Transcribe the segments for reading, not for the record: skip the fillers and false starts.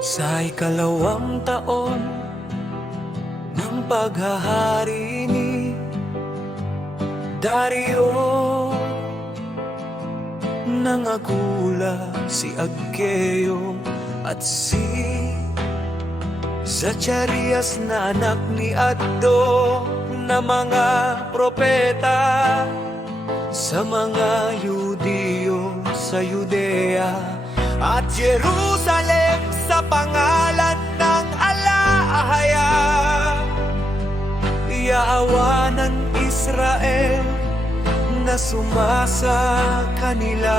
Sa ikalawang taon ng paghahari ni Dario, nangagula si Agkeo at si Zacarias na anak ni Addo, na mga propeta sa mga Yudiyo sa Judea at Jerusalem, sa pangalan ng Alahaya, Yahwa ng Israel na sumasa kanila.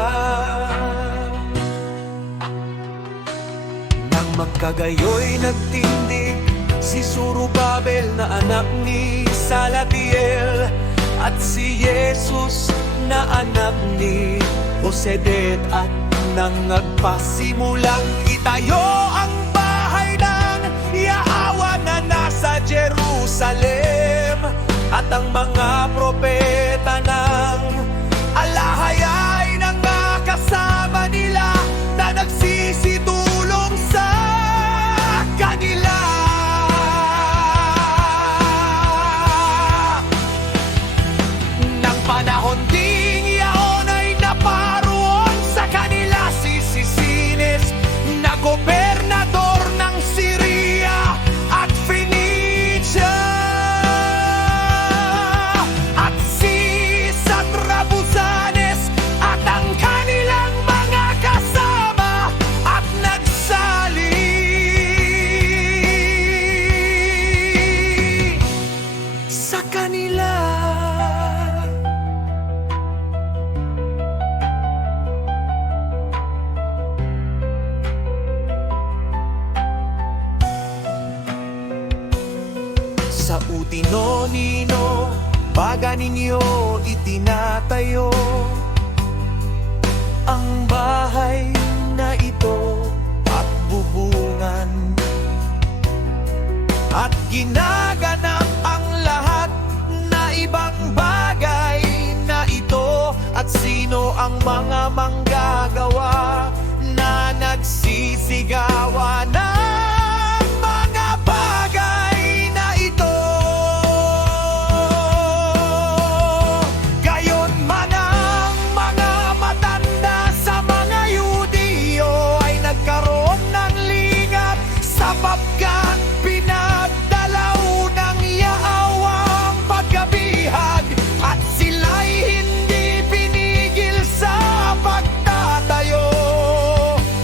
Nang magkagayoy nagtindig si Zorobabel na anak ni Salatiel at si Jesus na anak ni Josedec, at nang nagpasimulang itayo ang bahay ng Yahwa na nasa Jerusalem, at ang mga propeta ng Alahaya ay nakasama nila na nagsisitulong sa kanila. Nang panahon ding yaon ay naparoon sa kanila si Sisines na gobernador ng Syria at Phoenicia, at si Satrabuzanes at ang kanilang mga kasama, at nagsali sa kanila. Sa utino nino, baga ninyo itinatayo ang bahay na ito at bubungan, at ginaganap ang lahat na ibang bagay na ito. At sino ang mga manggagawa na nagsisigawan ng mga bagay na ito? Gayon man ang mga matanda sa mga Yudiyo ay nagkaroon ng lingap sapagkat pinagdalaw ng Yahwa ang pagkabihag, at sila'y hindi pinigil sa pagtatayo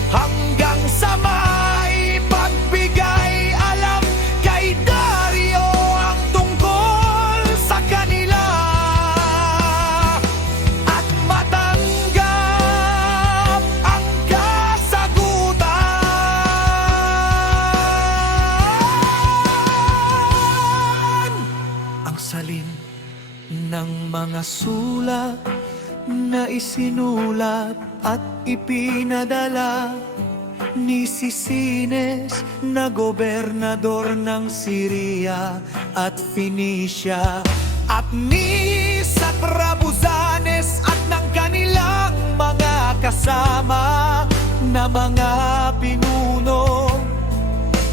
hanggang sa may pagbigay alam kay Dario ang tungkol sa kanila, at matanggap ang kasagutan. Ang salin ng mga sulat na isinulat at ipinadala ni Sisines na gobernador ng Syria at Phoenicia, at ni Satrabuzanes at ng kanilang mga kasama na mga pinuno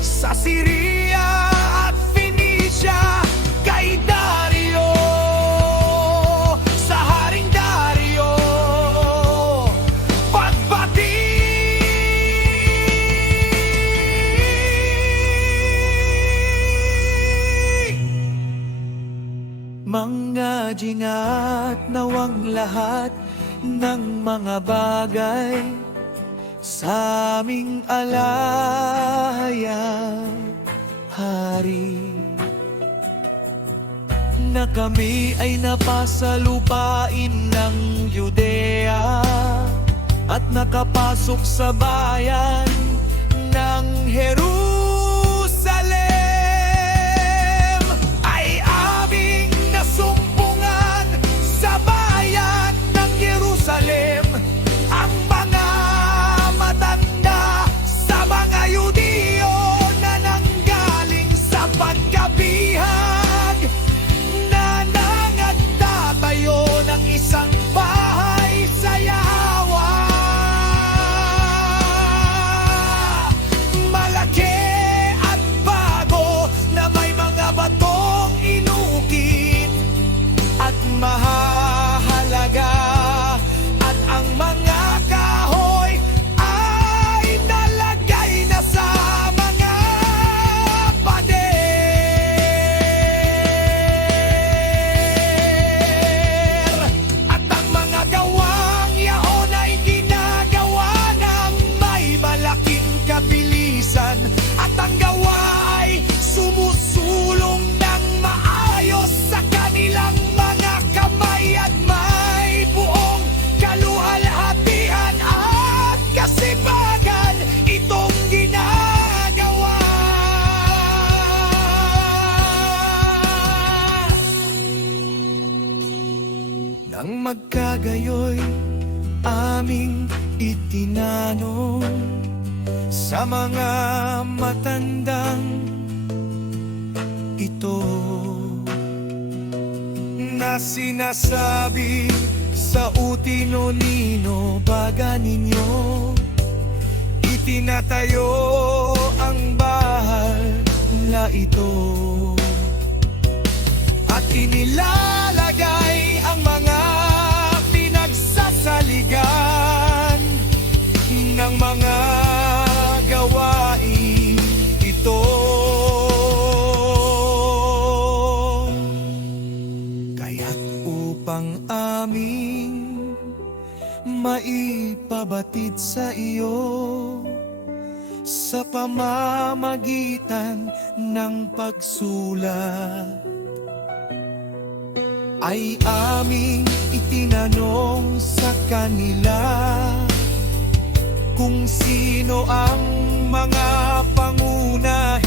sa Syria at Phoenicia kay Dario, sa Haring Dario, pagbati. Mga jingat nawang lahat ng mga bagay sa aming alahaya, Hari, na kami ay napasalupain ng Judea at nakapasok sa bayan ng Jerusalem, ay aming nasumpungan sa bayan ng Jerusalem ang mga matanda sa mga Yudiyo na nanggaling sa pagkabihag, na nangagtatayo ng isang bahay sa Yahwa. Nang magkagayoy aming itinanong sa mga matandang ito, na sinasabi sa utino-nino baga ninyo itinatayo ang bahala ito, at inilalagay ang mga pinagsasaligan ng mga gawain ito. Kaya't upang aming maipabatid sa iyo sa pamamagitan ng pagsulat, ay aming itinanong sa kanila kung sino ang mga pangunahin